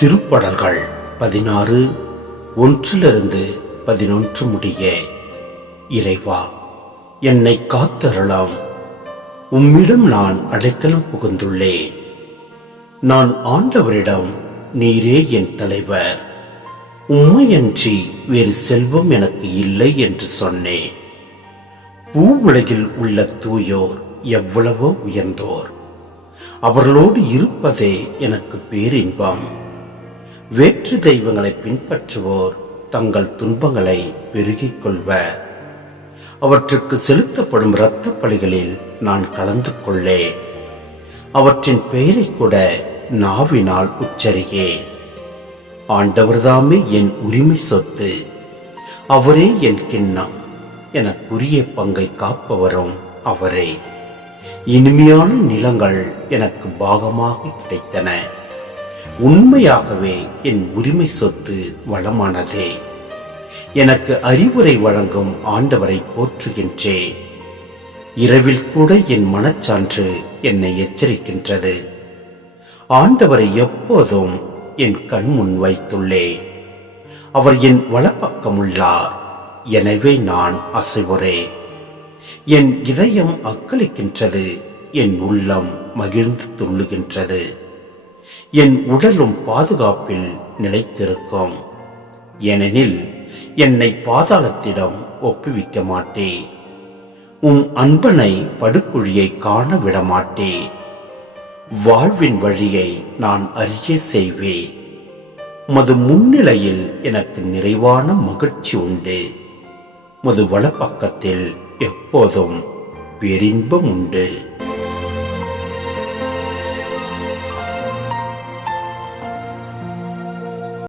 திருப்படல்கள் 16 1-11 முடிய. இறைவா, என்னை காத்தருளாம். உம்மிடம் நான் அடைக்கலம் புகுந்துள்ளேன். நான் ஆண்டவரிடம், நீரே என் தலைவர், உம்மையன்றி வேறு செல்வம் எனக்கு இல்லை என்று சொன்னேன். பூ உலகில் உள்ள தூயோர் எவ்வளவோ உயர்ந்தோர், அவர்களோடு இருப்பதே எனக்கு பேரின்பம். வேற்று தெய்வங்களை பின்பற்றுவோர் தங்கள் துன்பங்களை பெருகிக் கொள்வர். அவற்றுக்கு செலுத்தப்படும் இரத்த பலிகளில் நான் கலந்து கொள்ளேன். அவற்றின் பெயரை கூட நாவினால் உச்சரிகேன். ஆண்டவர்தாமே என் உரிமை சொத்து, அவரே என் கிண்ணம். எனக்குரிய பங்கை காப்பவரும் அவரே. இனிமையான நிலங்கள் எனக்கு பாகமாக கிடைத்தன. உண்மையாகவே என் உரிமை சொத்து வளமானதே. எனக்கு அறிவுரை வழங்கும் ஆண்டவரை போற்றுகின்றேன். இரவில் கூட என் மனச்சான்று என்னை எச்சரிக்கின்றது. ஆண்டவரை எப்போதும் என் கண் முன் வைத்துள்ளேன். அவர் என் வலப்பக்கமுள்ளார், எனவே நான் அசைவுறேன். என் இதயம் அக்களிக்கின்றது, என் உள்ளம் மகிழ்ந்து துள்ளுகின்றது. என் உடலும் பாதுகாப்பில் நிலைத்திருக்கும், ஏனெனில் என்னை பாதாளத்திடம் ஒப்புவிக்க மாட்டேன். உம் அன்பனை படுகுழியை காண விடமாட்டேன். வாழ்வின் வழியை நான் அறிய செய்வேன். உமது முன்னிலையில் எனக்கு நிறைவான மகிழ்ச்சி உண்டு. உமது வலப்பக்கத்தில் எப்போதும் பேரின்பம் உண்டு.